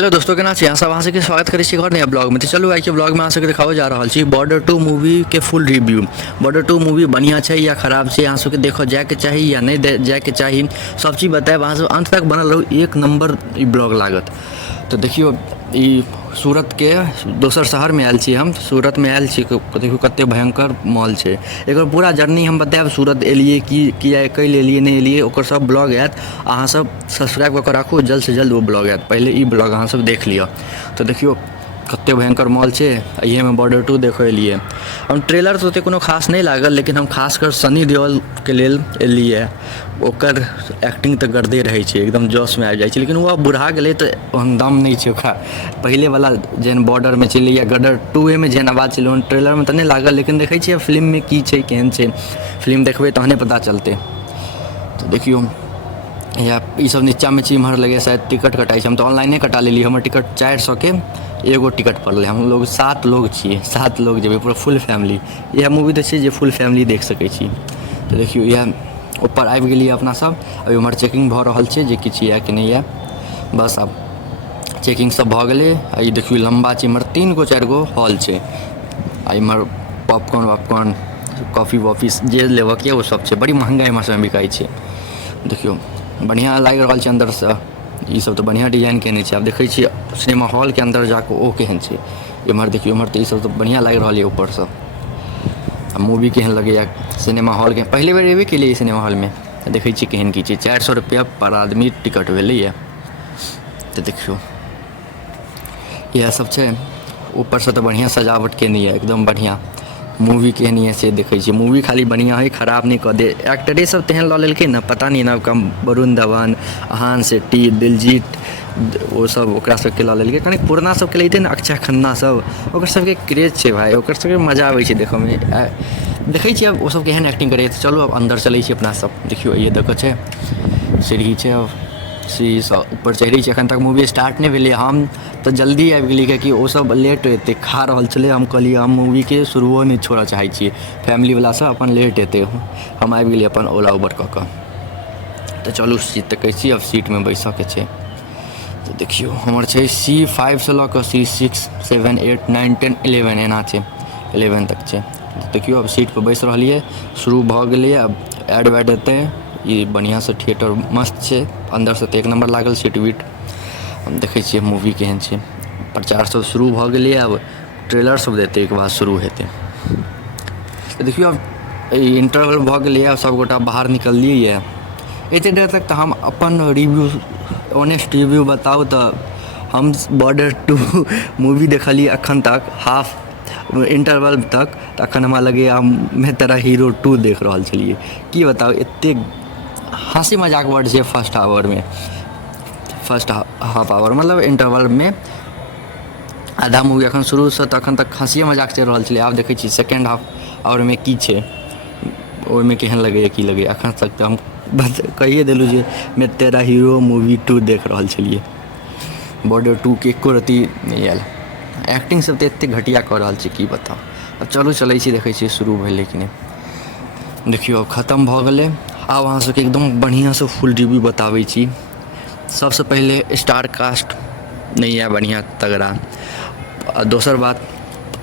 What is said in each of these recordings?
Hello दोस्तों के नाच यहाँ सब अहाँ सबके स्वागत करै छी एक और नया ब्लॉग में। तो चलू आइ के ब्लॉग में अहाँ सबके देखाओ जा रहा छी बॉर्डर 2 मूवी के फुल रिव्यू। बॉर्डर 2 मूवी बढ़िया छै या खराब छै, अहाँ सबके देखो जाके चाहिए या नहीं जाके चाहिए, सब चीज़ बताएब। अहाँ सब अंत तक बनल रहू, एक नंबर ई ब्लॉग लागत। तो देखियो ई सूरत के दोसर शहर में आयल छी हम, सूरत में आयल छी। देखियो कते भयंकर मॉल छै, एक पूरा जर्नी हम बताएब। सूरत एलिए किया कल एलिए नहीं एलिए ओकर सब ब्लॉग आयत। अहाँ सब सब्सक्राइब कऽ के राखू, जल्द से जल्द वो ब्लॉग आयत। पहले ई ब्लॉग अहाँ सब देख लिअ। तो देखियो कते भयंकर मॉल छै, इहे में बॉर्डर 2 देखो एलिए हम। ट्रेलर तो ओते कोनो खास नहीं लागल, लेकिन हम खासकर सनी देओल के लेल एलिए। ओकर एक्टिंग तो गर्दे रहे छै, एकदम जोश में आबि जाइ छै। लेकिन वो बुढ़ा गेलै तो ओहन दाम नहीं छै ओकरा। पहले वाला जेहन बॉर्डर में चलि या गदर 2 में जेहन आवाज छलै ओहन ट्रेलर में तो नहीं लागल। लेकिन देखै छियै फिल्म में की छै केहन छै, फिल्म देखबै तहने पता चलतै। तो देखियो या ई सब नीचा में छी, इम्हर लगे शायद टिकट कटाई छै। हम तो ऑनलाइने कटा लेलिए, हमर टिकट 400 के एगो टिकट पड़लै। हम लोग 7 लोग छियै, 7 लोग जेबै पूरा फुल फैमिली। यह मूवी तो छै जे फुल फैमिली देख सकै छी। तो देखियो यह ऊपर आबि गेलिए अपना सब। अभी उम्हर चेकिंग भऽ रहल छै जे किछु यऽ कि नहीं यऽ, बस अब चेकिंग सब भऽ गेलै। आ ई देखियो लम्बा छै, इम्हर 3 गो 4 गो हॉल छै। आ इम्हर पॉपकॉर्न कॉफ़ी वॉफ़ी जे लेबक यऽ वो सब छै। बड़ी महंगा इम्हर सब बिकाई छै। देखियो बढ़िया लागि रहल छै अंदर से, ई सब तो बढ़िया डिजाइन केने छै। आब देखै छियै सिनेमा हॉल के अंदर जाके ओ केहन छै। इम्हर देखियो, इम्हर तो ई सब तो बढ़िया लागि रहल है ऊपर से। आ मूवी केहन लगैया सिनेमा हॉल के, पहले बेर एबे केलिए सिनेमा हॉल में। देखै छियै केहन की छै। 400 रुपया पर आदमी टिकट भेलैए। तो देखियो यह सब छै। ऊपर से तो बढ़िया सजावट केने है, एकदम बढ़िया। मूवी केहन है से देखै छियै, मूवी खाली बढ़िया है, खराब नहीं कऽ दे। एक्टरे सब तेहन लऽ लेलकै ना, पता नहीं ना कम। वरुण धवन, आहान शेट्टी, दिलजीत, वो सब ओकरा सबके लऽ लेलकै। कनि पुरना सबके लैते ने, अक्षय खन्ना सब, ओकर सबके क्रेज छै भाई, ओकर सबके मजा आबै छै देखऽ में। देखै छियै अब वो सब केहन एक्टिंग करै। चलो अब अंदर चलै छी अपना सब। देखियो ये देखो छै सीढ़ी छै, अब सीढ़ी से ऊपर चढ़ै छै। एखन तक मूवी स्टार्ट नहीं भेलै। हम तो जल्दी आबि गेलिए कियाकि वो सब लेट एतै, खा रहल छलै। हम कहलिए हम मूवी के शुरुओ नहीं छोड़ऽ चाहै छियै, फैमिली वाला सब अपन लेट एतै। हम आबि गेलिए अपन ओला उबर कऽ कऽ। तो चलू सीट तक छी, अब सीट में बैसऽ के छै। तो देखियो हमर छै C5 से लऽ कऽ C6 7 8 9 10 11 एना छै, 11 तक छै। देखियो अब सीट पर बैस रहलिए, शुरू भऽ गेलै। अब एड वैड एतै। ई बढ़िया से थिएटर मस्त छै, अंदर से तो एक नंबर लागल सीट वीट। हम देखै छियै मूवी केहन छै। प्रचार सब शुरू भऽ गेलै, अब ट्रेलर सब देतै एक बाद शुरू हेतै। तो देखियो अब इंटरवल भऽ गेलै, अब सबगोटा बाहर निकललिए यऽ। एते देर तक तो हम अपन रिव्यू, ऑनेस्ट रिव्यू बताऊ तो हम बॉर्डर 2 मूवी देखलिए अखन तक, हाफ इंटरवल तक। तो अखन हमरा लगे मैं तेरा हीरो 2 देख रहल छलिए। की बताऊ, एते हंसी मजाक वर्ड छै फर्स्ट आवर में, फर्स्ट हाफ आवर मतलब इंटरवल में। आधा मूवी अखन शुरू से तखन तक हंसी मजाक चलि रहल छलै। आब देखै छी सेकेंड हाफ आवर में की छै, ओहिमे केहन लगैए की लगैए। अखन तक तो हम बस कहिए देलूँ जे मैं तेरा हीरो मूवी 2 देख रहल छलिए। बॉर्डर 2 के एको रत्ती नहीं आयल। एक्टिंग सब तो एते घटिया कऽ रहल छै की बताऊ। अब चलू चलै छी, देखै छियै शुरू भेलै कि नहीं। देखियो खत्म भऽ गेलै। आब अहाँ सबके एकदम बढ़िया से फुल रिव्यू बताबै छी। सबसे पहले स्टार कास्ट नहीं है बढ़िया तगड़ा। दोसर बात,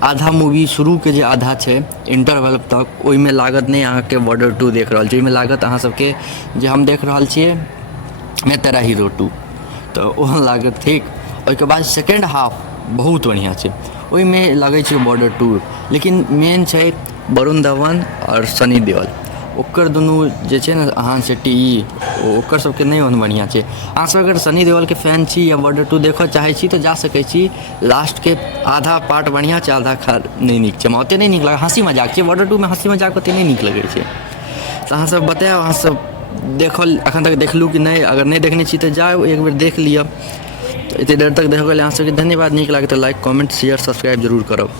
आधा मूवी शुरू के जे आधा छै इंटरवल तक, ओहिमे लागत नहीं अहाँ के बॉर्डर 2 देख रहल छी। ओहिमे लागत अहाँ सबके जे हम देख रहल छियै मैं तेरा हीरो 2, तो ओहन लागत ठीक। ओहिके बाद सेकेंड हाफ बहुत बढ़िया छै, ओहिमे लागै छै बॉर्डर 2। लेकिन मेन छै वरुण धवन और सनी देओल, ओकर दुनू जे छै ने आहान शेट्टी, ओकर सबके नहीं ओहन बढ़िया छै। अहाँ सब अगर सनी देओल के फैन छी या बॉर्डर 2 देखऽ चाहै छी तो जा सकै छी। लास्ट के आधा पार्ट बढ़िया छै, आधा नहीं नीक छै। ओते नहीं नीक लागल, हंसी मजाक छै। बॉर्डर 2 में हंसी मजाक ओते नहीं नीक लगै छै। तो अहाँ सब बताएब, अहाँ सब देखल अखन तक देखलू कि नहीं। अगर नहीं देखने छी तो जाओ एक बेर देख लिअ। तो एते देर तक देखल अहाँ सबके धन्यवाद। नीक लागे तो लाइक कमेंट शेयर सब्सक्राइब जरूर करब।